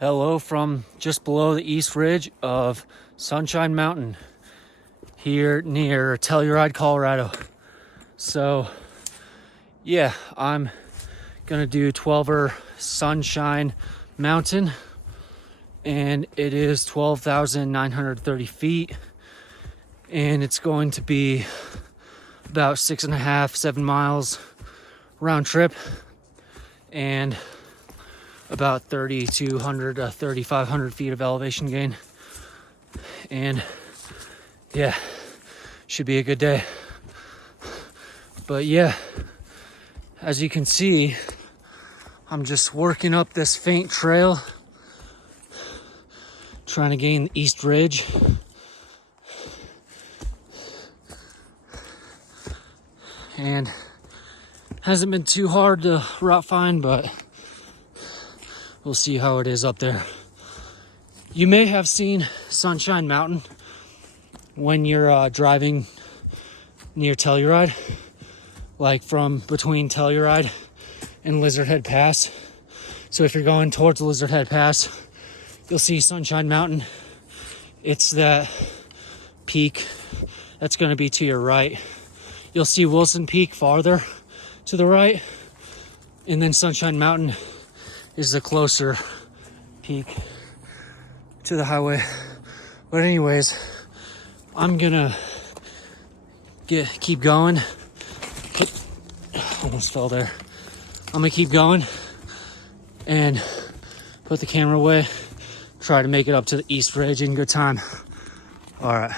Hello from just below the east ridge of Sunshine Mountain here near Telluride, Colorado. So yeah, I'm gonna do 12er Sunshine Mountain, and it is 12,930 feet, and it's going to be about 6.5, 7 miles round trip, and about 3,200 to 3,500 feet of elevation gain. And yeah, should be a good day. But yeah, as you can see, I'm just working up this faint trail, trying to gain the east ridge. And hasn't been too hard to route find, but we'll see how it is up there. You may have seen Sunshine Mountain when you're driving near Telluride, like from between Telluride and Lizard Head Pass. So if you're going towards Lizard Head Pass, you'll see Sunshine Mountain. It's that peak that's going to be to your right. You'll see Wilson Peak farther to the right, and then Sunshine Mountain is the closer peak to the highway. But anyways, I'm gonna keep going. Almost fell there. I'm gonna keep going and put the camera away, try to make it up to the east ridge in good time. All right.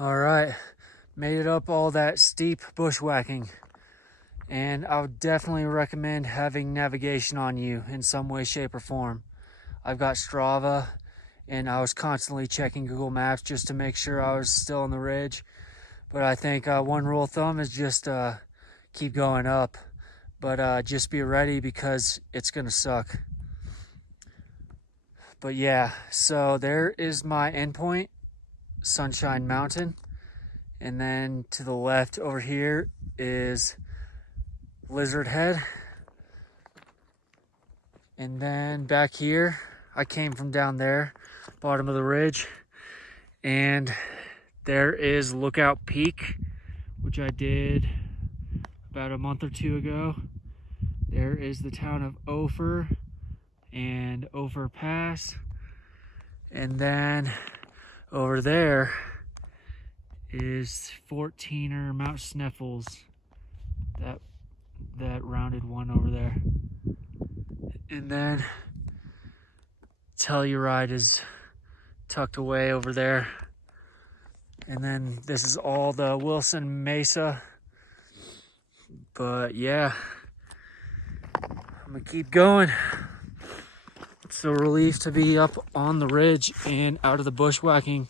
All right, made it up all that steep bushwhacking, and I would definitely recommend having navigation on you in some way, shape, or form. I've got Strava, and I was constantly checking Google Maps just to make sure I was still on the ridge. But I think one rule of thumb is just keep going up, but just be ready because it's gonna suck. But yeah, so there is my endpoint, Sunshine Mountain, and then to the left over here is Lizard Head, and then back here I came from down there, bottom of the ridge, and there is Lookout Peak, which I did about a month or two ago. There is the town of Ophir and Ophir Pass, and then over there is 14er Mount Sneffels, that rounded one over there. And then Telluride is tucked away over there. And then this is all the Wilson Mesa. But yeah, I'm gonna keep going. It's a relief to be up on the ridge and out of the bushwhacking.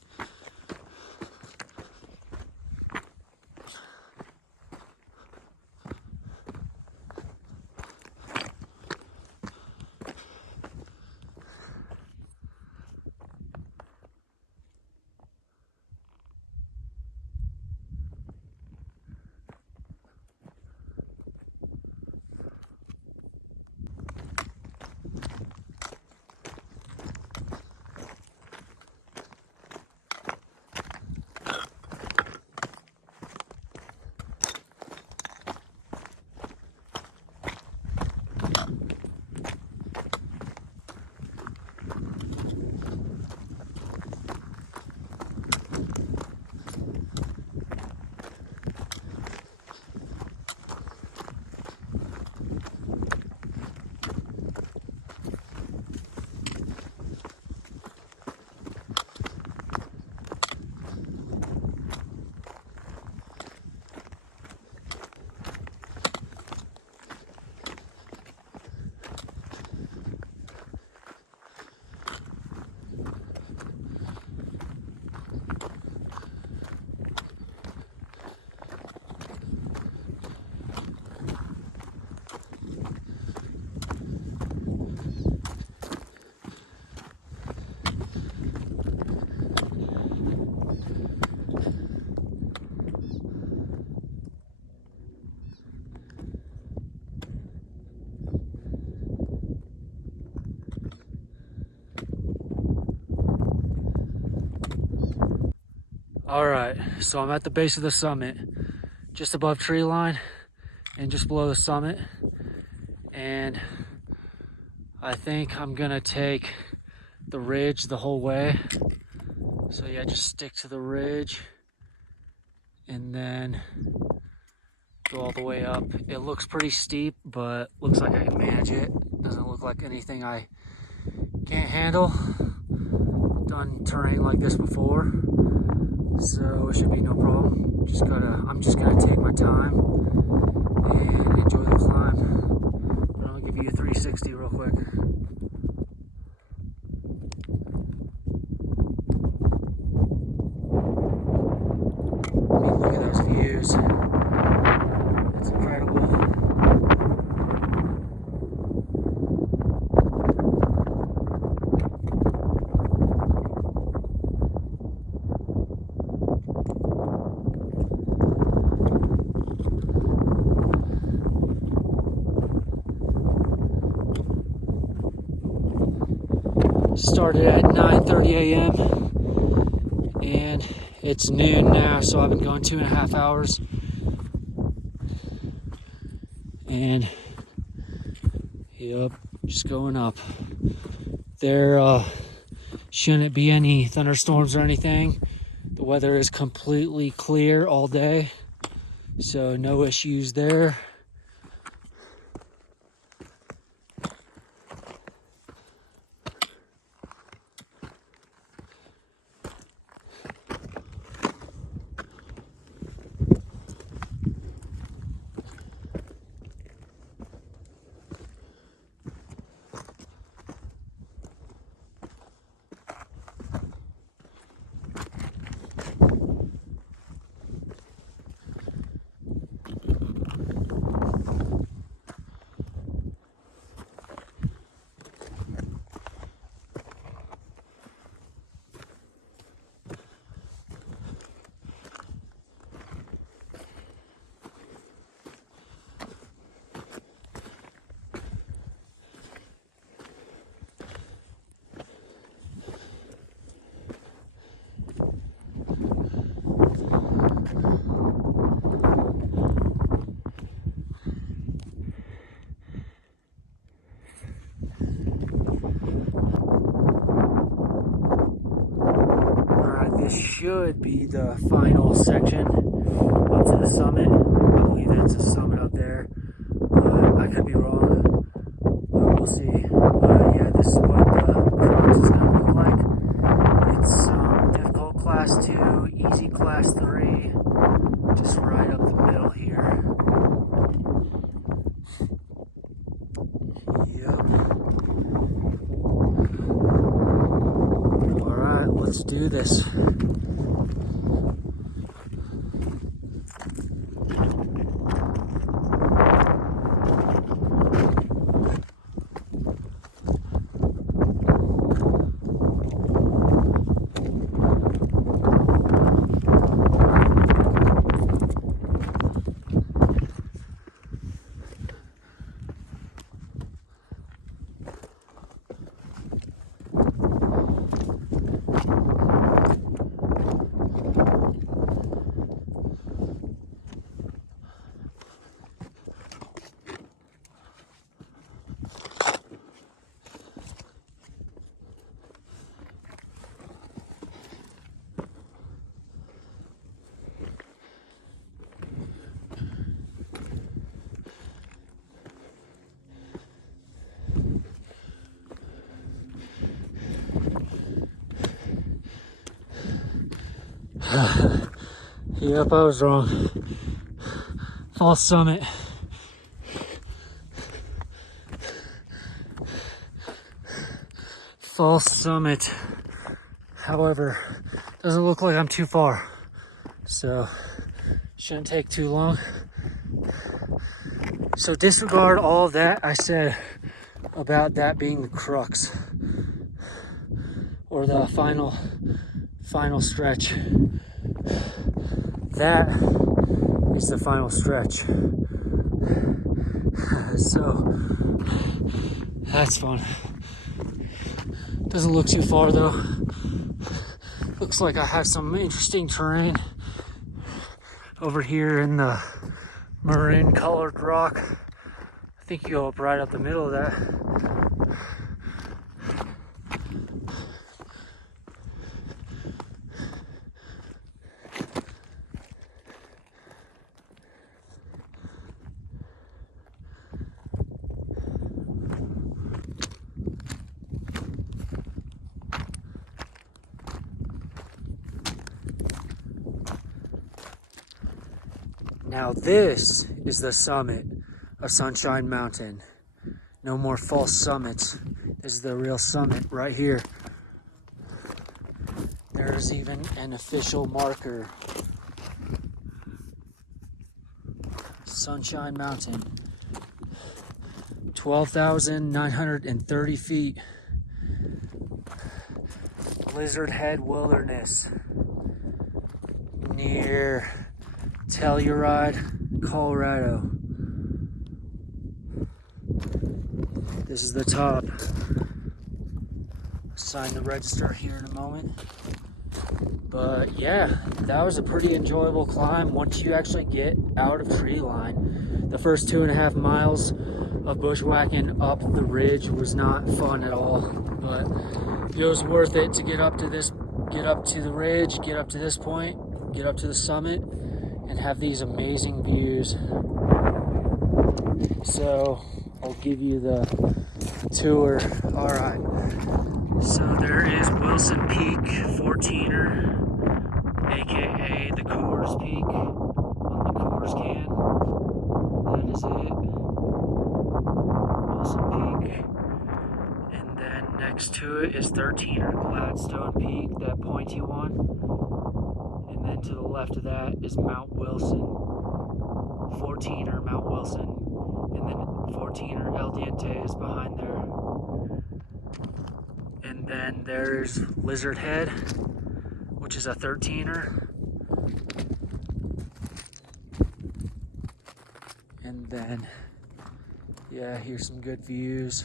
All right, so I'm at the base of the summit, just above tree line and just below the summit. And I think I'm gonna take the ridge the whole way. So yeah, just stick to the ridge and then go all the way up. It looks pretty steep, but looks like I can manage it. Doesn't look like anything I can't handle. Done terrain like this before, so it should be no problem. I'm just gonna take my time and enjoy the climb. But I'll give you a 360 real quick. I mean, look at those views. It's incredible. Started at 9:30 a.m. and it's noon now, so I've been going 2.5 hours. And yep, just going up. There shouldn't be any thunderstorms or anything. The weather is completely clear all day, so no issues there. This should be the final section up to the summit. I believe that's a summit up there, but I could be wrong. But we'll see. Yeah, this is what the cross is going to look like. It's difficult class 2, easy class 3, just right up the middle here. Yep. All right, let's do this. Yep, I was wrong. False summit. False summit. However, doesn't look like I'm too far, so shouldn't take too long. So disregard all of that I said about that being the crux or the final stretch. That is the final stretch. So that's fun. Doesn't look too far though. Looks like I have some interesting terrain over here in the maroon colored rock. I think you go up right up the middle of that. Now this is the summit of Sunshine Mountain. No more false summits. This is the real summit right here. There's even an official marker. Sunshine Mountain. 12,930 feet. Lizard Head Wilderness. Near Telluride, Colorado. This is the top. Sign the register here in a moment. But yeah, that was a pretty enjoyable climb once you actually get out of tree line. The first 2.5 miles of bushwhacking up the ridge was not fun at all, but it was worth it to get up to the ridge, get up to this point, get up to the summit, and have these amazing views. So I'll give you the tour. All right, so there is Wilson Peak 14er, aka the Coors Peak on the Coors can. That is it, Wilson Peak. And then next to it is 13er Gladstone Peak, that pointy one. And then to the left of that is Mount Wilson, 14er Mount Wilson, and then 14er El Diente is behind there. And then there's Lizard Head, which is a 13er. And then, yeah, here's some good views.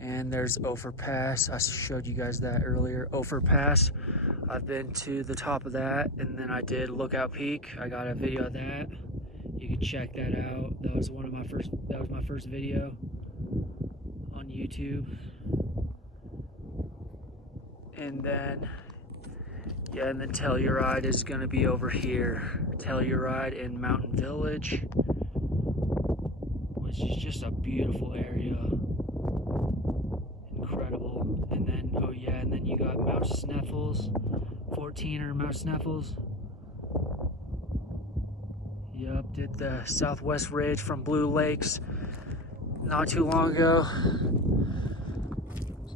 And there's Ophir Pass. I showed you guys that earlier. Ophir Pass. I've been to the top of that, and then I did Lookout Peak. I got a video of that. You can check that out. That was my first video on YouTube. And then, yeah, and then Telluride is gonna be over here. Telluride in Mountain Village, which is just a beautiful area. Incredible. And then, oh yeah, and then you got Mount Sneffels, 14er Mount Sneffels. Yep, did the Southwest Ridge from Blue Lakes not too long ago.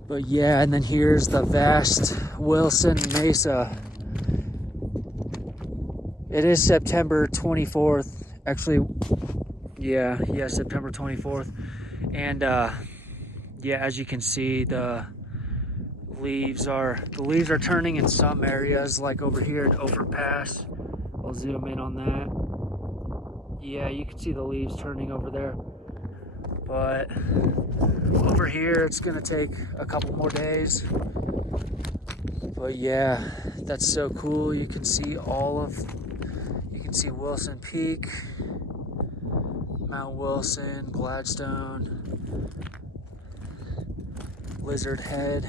But yeah, and then here's the vast Wilson Mesa. It is September 24th. Actually, yeah, September 24th. And yeah, as you can see, the leaves are turning in some areas, like over here at Ophir Pass. I'll zoom in on that. Yeah, you can see the leaves turning over there. But over here, it's gonna take a couple more days. But yeah, that's so cool. You can see Wilson Peak, Mount Wilson, Gladstone, Lizard Head.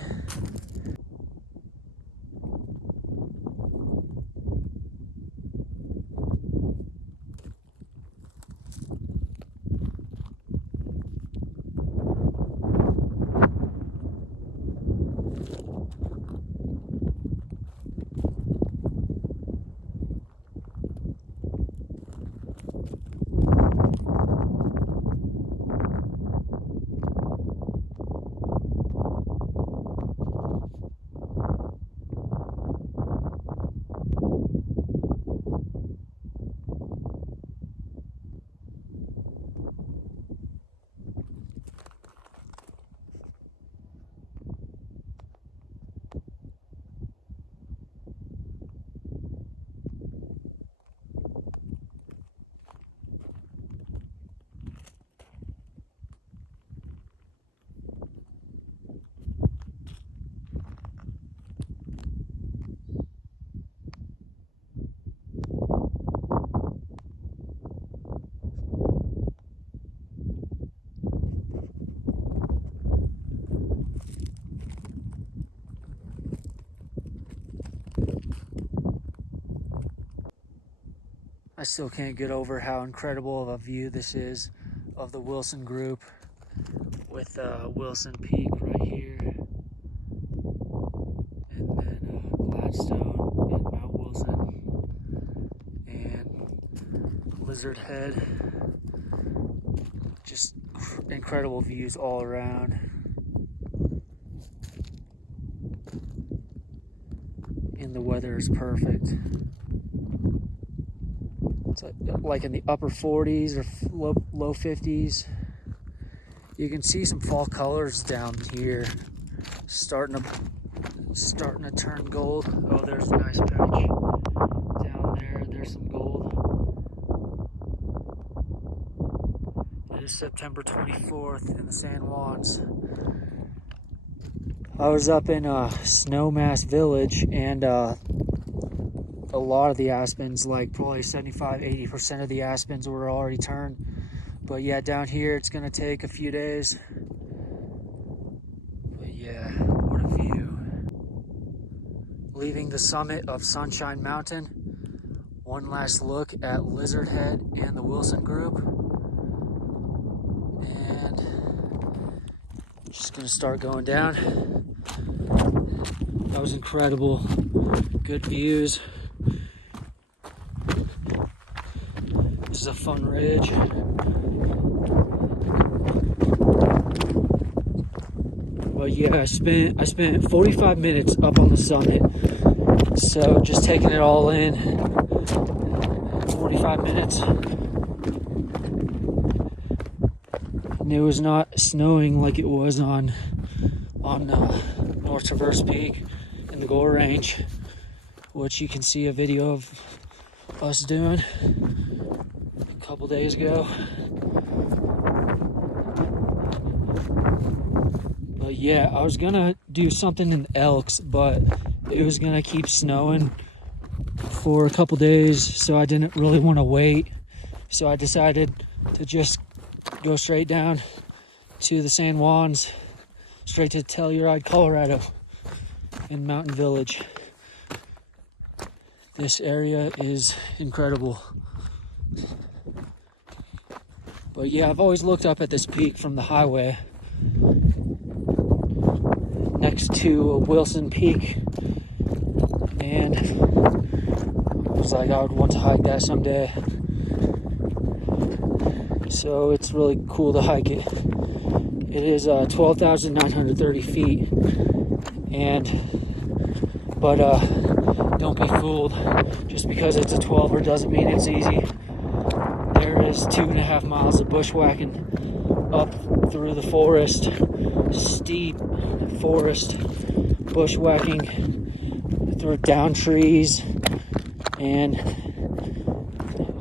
I still can't get over how incredible of a view this is of the Wilson Group with Wilson Peak right here, and then Gladstone and Mount Wilson and Lizard Head. Just incredible views all around. And the weather is perfect. It's like in the upper 40s or low 50s. You can see some fall colors down here starting to turn gold. Oh, there's a nice patch down there. There's some gold. It is September 24th in the San Juans. I was up in Snowmass Village, and a lot of the aspens, like probably 75-80% of the aspens were already turned. But yeah, down here it's gonna take a few days. But yeah, what a view. Leaving the summit of Sunshine Mountain, one last look at Lizard Head and the Wilson Group. And just gonna start going down. That was incredible. Good views. This is a fun ridge. But yeah, I spent 45 minutes up on the summit. So just taking it all in. 45 minutes. And it was not snowing like it was on North Traverse Peak in the Gore Range, which you can see a video of us doing a couple days ago. But yeah, I was gonna do something in Elks, but it was gonna keep snowing for a couple days, so I didn't really want to wait. So I decided to just go straight down to the San Juans, straight to Telluride, Colorado, in Mountain Village. This area is incredible. But yeah, I've always looked up at this peak from the highway next to Wilson Peak, and I was like, I would want to hike that someday. So it's really cool to hike it. It is 12,930 feet, but don't be fooled. Just because it's a 12er doesn't mean it's easy. There is 2.5 miles of bushwhacking up through the forest, steep forest bushwhacking through down trees, and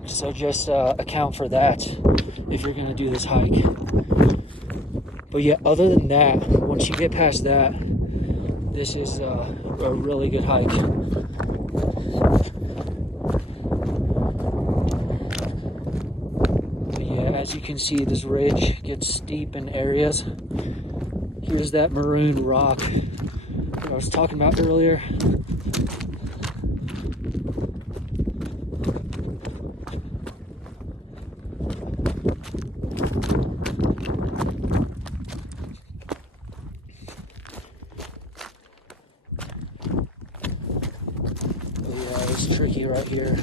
so just account for that if you're gonna do this hike. But yeah, other than that, once you get past that, this is a really good hike. But yeah, as you can see, this ridge gets steep in areas. Here's that maroon rock that I was talking about earlier. It's tricky right here.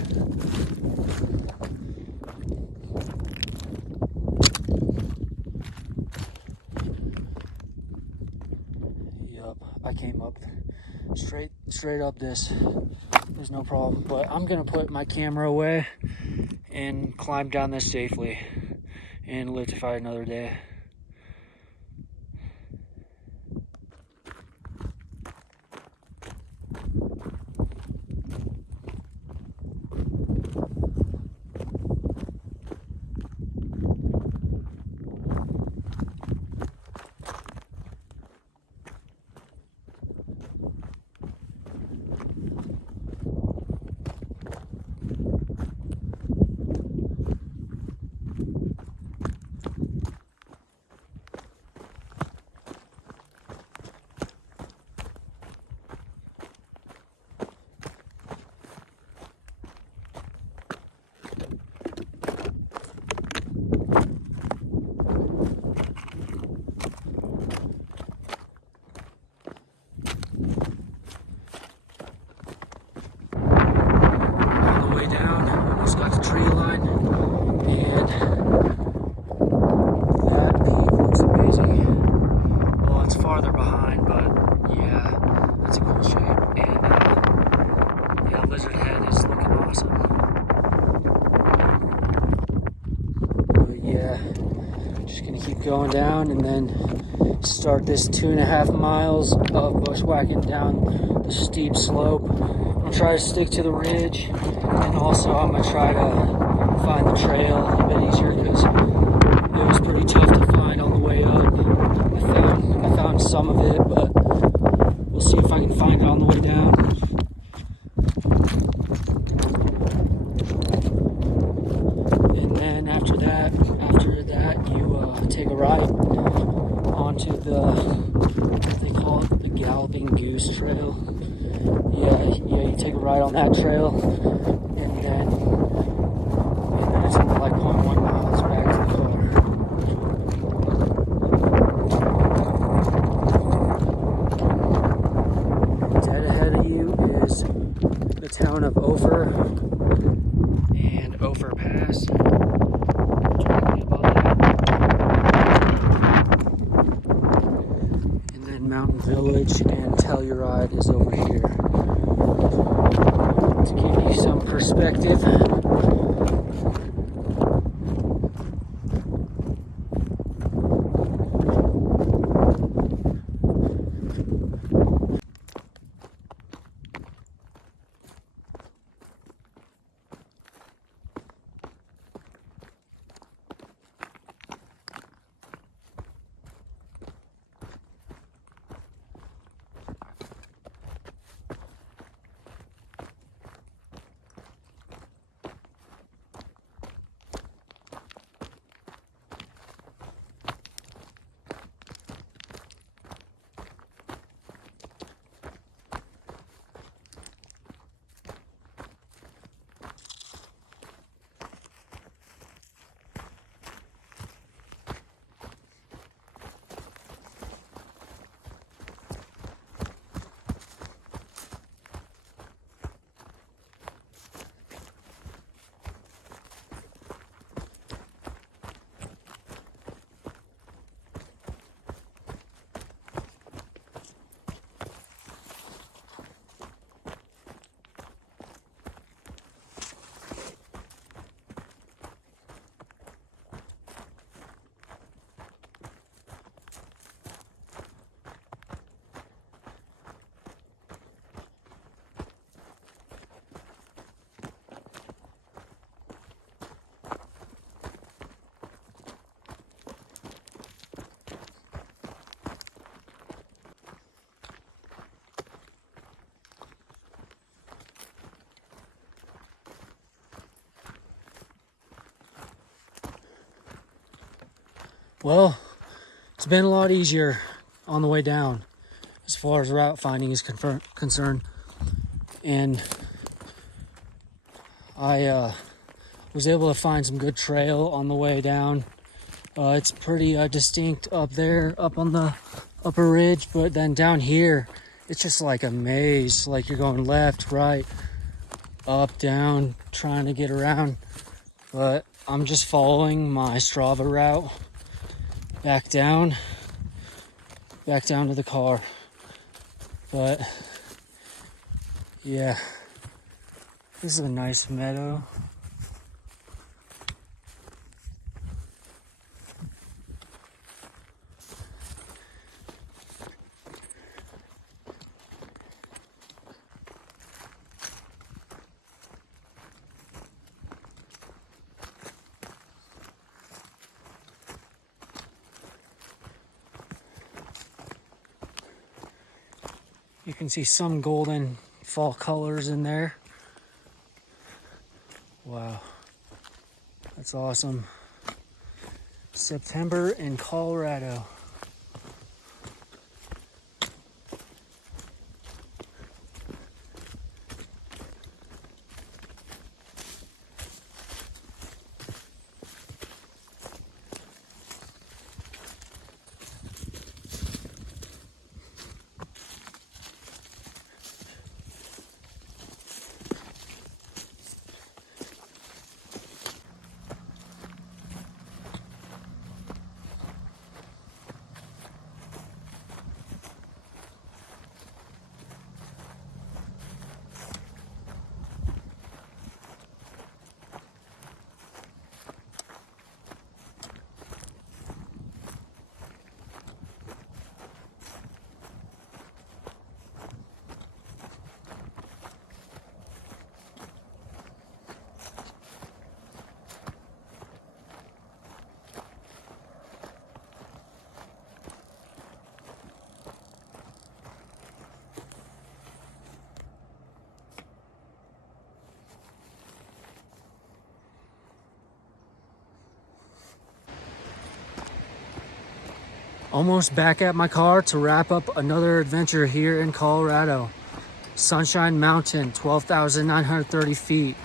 Yup, I came up straight up this. There's no problem, but I'm gonna put my camera away and climb down this safely and live to fight another day. Just gonna keep going down and then start this 2.5 miles of bushwhacking down the steep slope. I'm gonna try to stick to the ridge, and also I'm gonna try to find the trail a bit easier because it was pretty tough to find on the way up. I found some of it, but we'll see if I can find it on the way down. And then after that, you take a ride onto they call it the Galloping Goose Trail. Yeah, you take a ride on that trail, and then it's only like 0.1 miles back to the car. Dead ahead of you is the town of Ophir and Ophir Pass. Directly above that. And then Mountain Village and Telluride is over here. To give you some perspective. Well, it's been a lot easier on the way down as far as route finding is concerned. And I was able to find some good trail on the way down. It's pretty distinct up there, up on the upper ridge, but then down here, it's just like a maze, like you're going left, right, up, down, trying to get around. But I'm just following my Strava route back down to the car. But yeah, this is a nice meadow. You can see some golden fall colors in there. Wow, that's awesome. September in Colorado. almost back at my car to wrap up another adventure here in Colorado. Sunshine Mountain, 12,930 feet,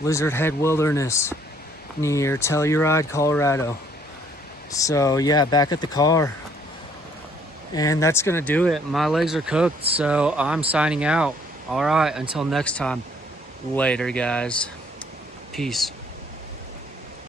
Lizard Head Wilderness near Telluride, Colorado. So yeah, back at the car. And that's gonna do it. My legs are cooked, so I'm signing out. All right, until next time. Later, guys. Peace.